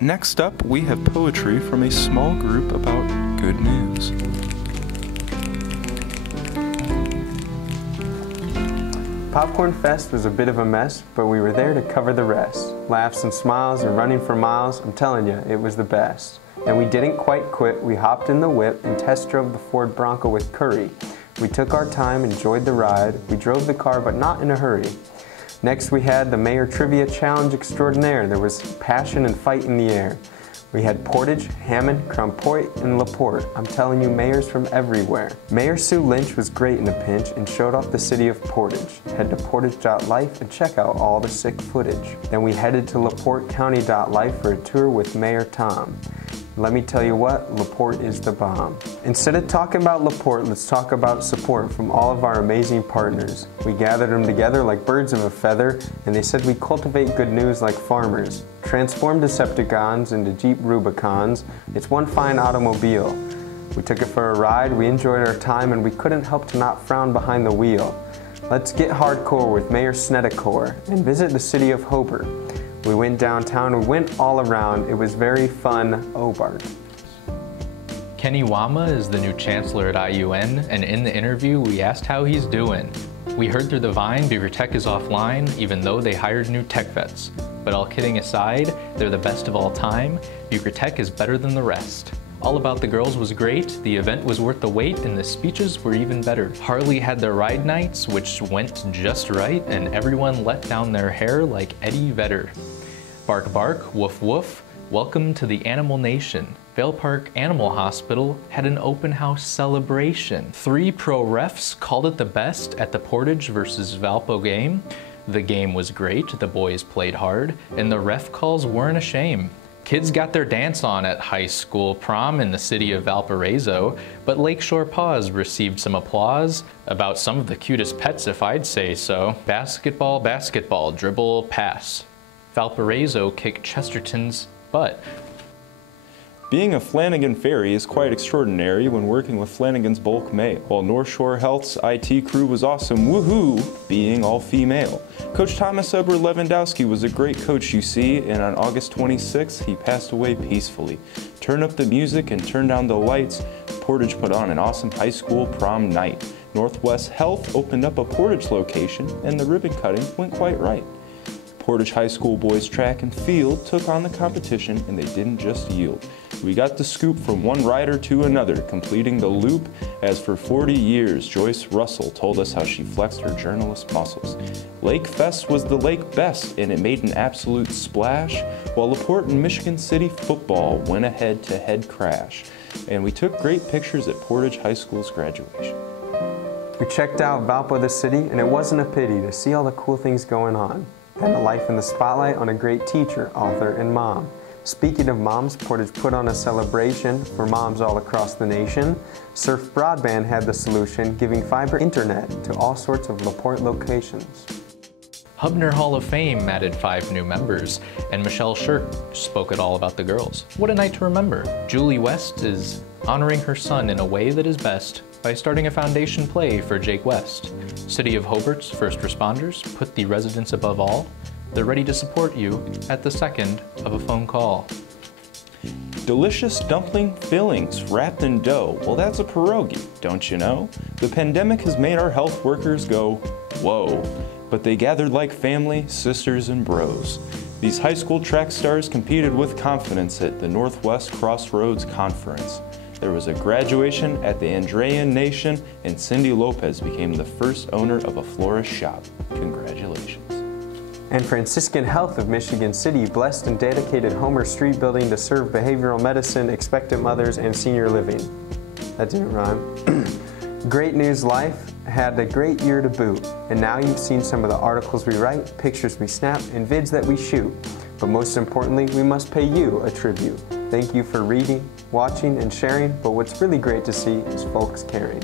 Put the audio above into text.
Next up, we have poetry from a small group about good news. Popcorn Fest was a bit of a mess, but we were there to cover the rest. Laughs and smiles and running for miles, I'm telling you, it was the best. And we didn't quite quit, we hopped in the whip and test drove the Ford Bronco with Curry. We took our time, enjoyed the ride, we drove the car but not in a hurry. Next we had the Mayor Trivia Challenge Extraordinaire. There was passion and fight in the air. We had Portage, Hammond, Crown Point, and LaPorte. I'm telling you, mayors from everywhere. Mayor Sue Lynch was great in a pinch and showed off the city of Portage. Head to Portage.Life and check out all the sick footage. Then we headed to LaPorteCounty.Life for a tour with Mayor Tom. Let me tell you what, LaPorte is the bomb. Instead of talking about LaPorte, let's talk about support from all of our amazing partners. We gathered them together like birds of a feather, and they said we cultivate good news like farmers. Transform Decepticons into Jeep Rubicons. It's one fine automobile. We took it for a ride, we enjoyed our time, and we couldn't help to not frown behind the wheel. Let's get hardcore with Mayor Snedecor and visit the city of Hobart. We went downtown, we went all around. It was very fun, Hobart. Kenny Wama is the new chancellor at IUN, and in the interview we asked how he's doing. We heard through the vine Beaver Tech is offline, even though they hired new tech vets. But all kidding aside, they're the best of all time. Beaver Tech is better than the rest. All About the Girls was great, the event was worth the wait, and the speeches were even better. Harley had their ride nights, which went just right, and everyone let down their hair like Eddie Vedder. Bark bark, woof woof, welcome to the Animal Nation. Vale Park Animal Hospital had an open house celebration. 3 pro refs called it the best at the Portage versus Valpo game. The game was great, the boys played hard, and the ref calls weren't a shame. Kids got their dance on at high school prom in the city of Valparaiso, but Lakeshore Paws received some applause about some of the cutest pets if I'd say so. Basketball, basketball, dribble, pass. Valparaiso kicked Chesterton's butt. Being a Flanagan Ferry is quite extraordinary when working with Flanagan's bulk mail, while North Shore Health's IT crew was awesome, woohoo, being all female. Coach Thomas Eber Lewandowski was a great coach, you see, and on August 26th, he passed away peacefully. Turn up the music and turn down the lights. Portage put on an awesome high school prom night. Northwest Health opened up a Portage location, and the ribbon cutting went quite right. Portage High School boys track and field took on the competition, and they didn't just yield. We got the scoop from one rider to another, completing the loop, as for 40 years, Joyce Russell told us how she flexed her journalist muscles. Lake Fest was the lake best, and it made an absolute splash, while LaPorte and Michigan City football went a head-to-head crash. And we took great pictures at Portage High School's graduation. We checked out Valpo the city, and it wasn't a pity to see all the cool things going on. And a life in the spotlight on a great teacher, author, and mom. Speaking of moms, Portage put on a celebration for moms all across the nation. Surf Broadband had the solution, giving fiber internet to all sorts of LaPorte locations. Hubner Hall of Fame added 5 new members, and Michelle Shirk spoke at All About the Girls. What a night to remember. Julie West is honoring her son in a way that is best by starting a foundation play for Jake West. City of Hobart's first responders put the residents above all. They're ready to support you at the second of a phone call. Delicious dumpling fillings wrapped in dough. Well, that's a pierogi, don't you know? The pandemic has made our health workers go, whoa. But they gathered like family, sisters, and bros. These high school track stars competed with confidence at the Northwest Crossroads Conference. There was a graduation at the Andrean Nation, and Cindy Lopez became the first owner of a florist shop. Congratulations. And Franciscan Health of Michigan City blessed and dedicated Homer Street building to serve behavioral medicine, expectant mothers, and senior living. That didn't rhyme. GreatNewsLife had a great year to boot, and now you've seen some of the articles we write, pictures we snap, and vids that we shoot. But most importantly, we must pay you a tribute. Thank you for reading, watching, and sharing, but what's really great to see is folks caring.